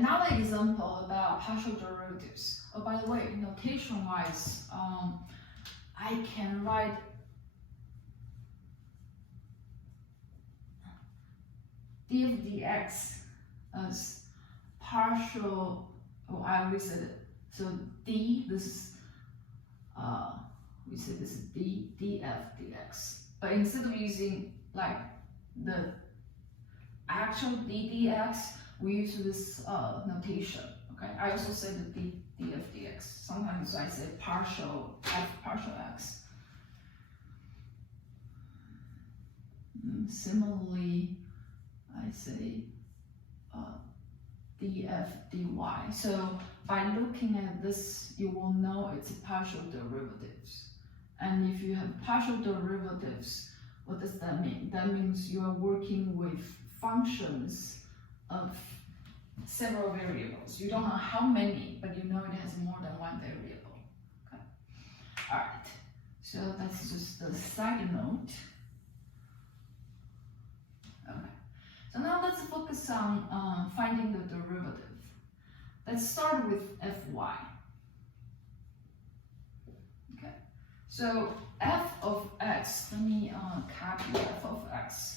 another example about partial derivatives. Oh, by the way, notation-wise, I can write d of dx as partial. Oh, I already said it. So d, this is we say this is df dx. But instead of using like the actual ddx, we use this notation. Okay, I also say the df dx. Sometimes I say partial f partial x. Similarly, I say df dy. So by looking at this, you will know it's partial derivatives. And if you have partial derivatives, what does that mean? That means you are working with functions of several variables. You don't know how many, but you know it has more than one variable. Okay. All right. So that's just the side note. Okay. So now let's focus on finding the derivative. Let's start with fy. Okay. So f of x. Let me copy f of x.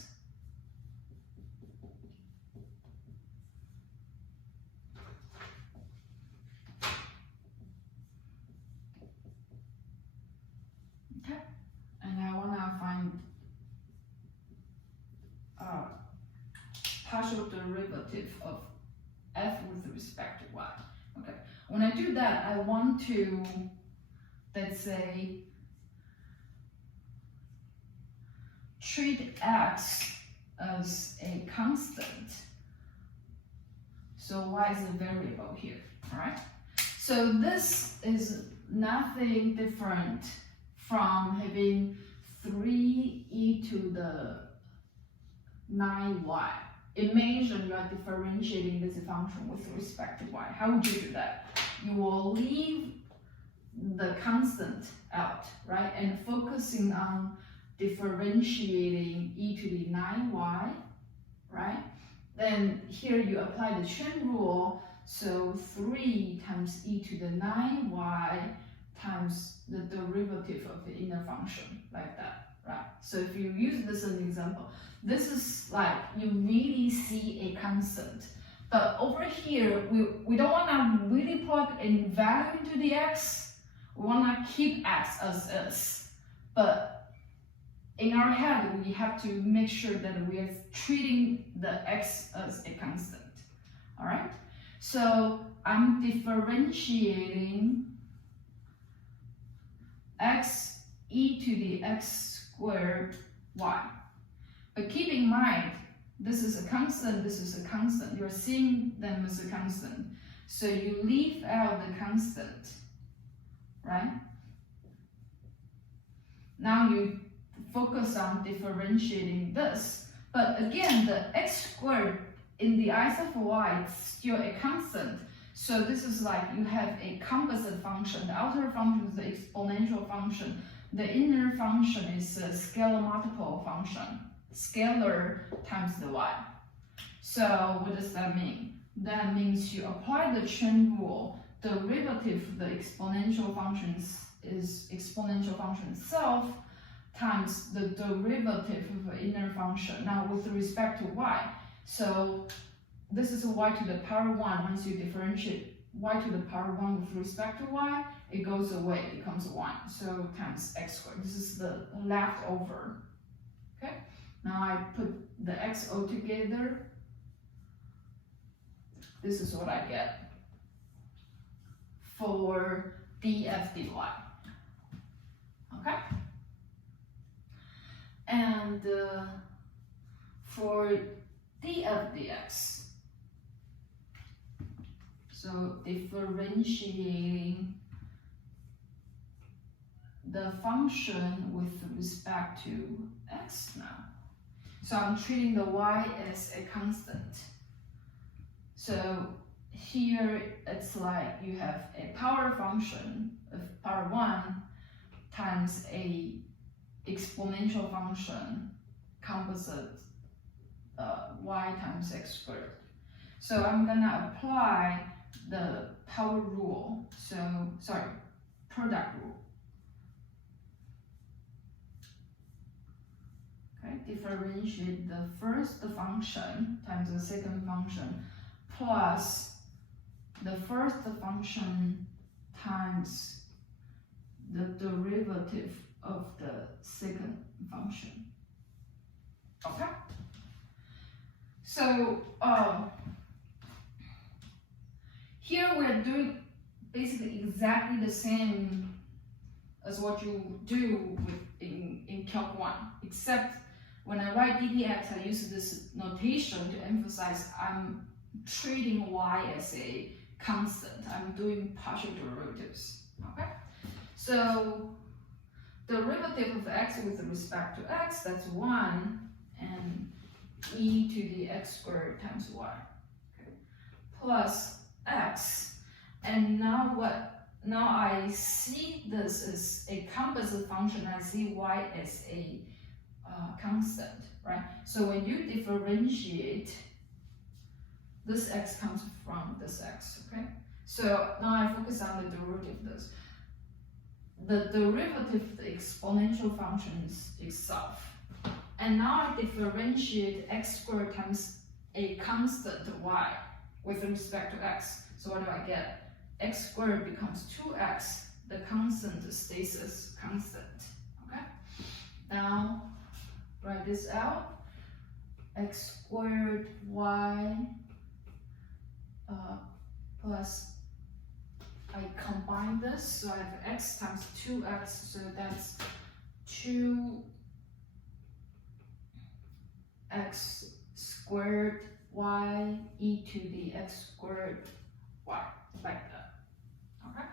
And I want to find partial derivative of f with respect to y. Okay. When I do that, I want to, let's say, treat x as a constant. So y is a variable here. All right. So this is nothing different from having 3e to the 9y. Imagine you are differentiating this function with respect to y. How would you do that? You will leave the constant out, right? And focusing on differentiating e to the 9y, right? Then here you apply the chain rule. So 3 times e to the 9y times the derivative of the inner function, like that, right? So if you use this as an example, this is like you really see a constant. But over here, we don't want to really plug any value into the x. We want to keep x as is. But in our head, we have to make sure that we are treating the x as a constant. All right? So I'm differentiating x e to the x squared y. But keep in mind, this is a constant, this is a constant. You're seeing them as a constant. So you leave out the constant, right? Now you focus on differentiating this. But again, the x squared in the eyes of y is still a constant. So this is like you have a composite function. The outer function is the exponential function. The inner function is a scalar multiple function. Scalar times the y. So what does that mean? That means you apply the chain rule. Derivative of the exponential functions is exponential function itself times the derivative of the inner function. Now with respect to y. So this is y to the power 1. Once you differentiate y to the power 1 with respect to y, it goes away, it becomes 1. So times x squared. This is the leftover. Okay? Now I put the x all together. This is what I get for df dy. Okay? And for df dx, so differentiating the function with respect to x now. So I'm treating the y as a constant. So here it's like you have a power function of power 1 times a exponential function composite y times x squared. So I'm gonna apply the power rule. So, sorry, product rule. Okay, differentiate the first function times the second function plus the first function times the derivative of the second function. Okay? So, here we're doing basically exactly the same as what you do in Calc 1, except when I write ddx, I use this notation to emphasize I'm treating y as a constant. I'm doing partial derivatives. Okay? So derivative of x with respect to x, that's 1, and e to the x squared times y. Okay? Plus x, and now what? Now I see this as a composite function. I see y as a constant, right? So when you differentiate, this x comes from this x, okay? So now I focus on the derivative of this. The derivative of the exponential function is itself. And now I differentiate x squared times a constant y with respect to x. So what do I get? X squared becomes 2x. The constant stays as constant, okay? Now, write this out. X squared y plus, I combine this, so I have x times 2x, so that's 2x squared y e to the x squared y, like that. Okay?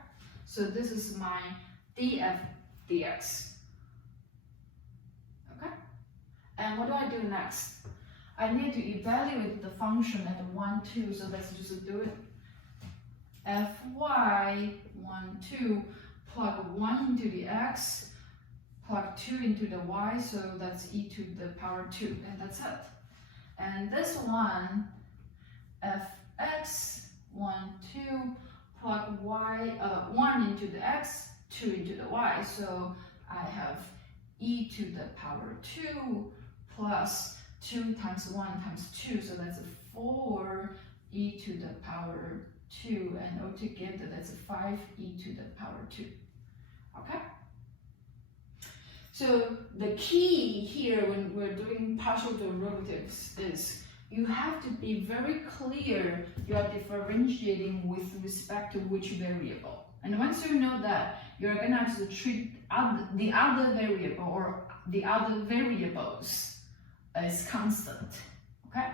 So this is my df dx. Okay? And what do I do next? I need to evaluate the function at 1, 2, so let's just do it. Fy 1, 2, plug 1 into the x, plug 2 into the y, so that's e to the power 2, and that's it. And this one, fx 1, 2, plug y 1 into the x, 2 into the y, so I have e to the power 2 plus 2 times 1 times 2, so that's 4 e to the power 2, and altogether that's 5 e to the power 2. Okay? So the key here when we're doing partial derivatives is you have to be very clear you are differentiating with respect to which variable. And once you know that, you're going to have to treat the other variable or the other variables as constant. Okay?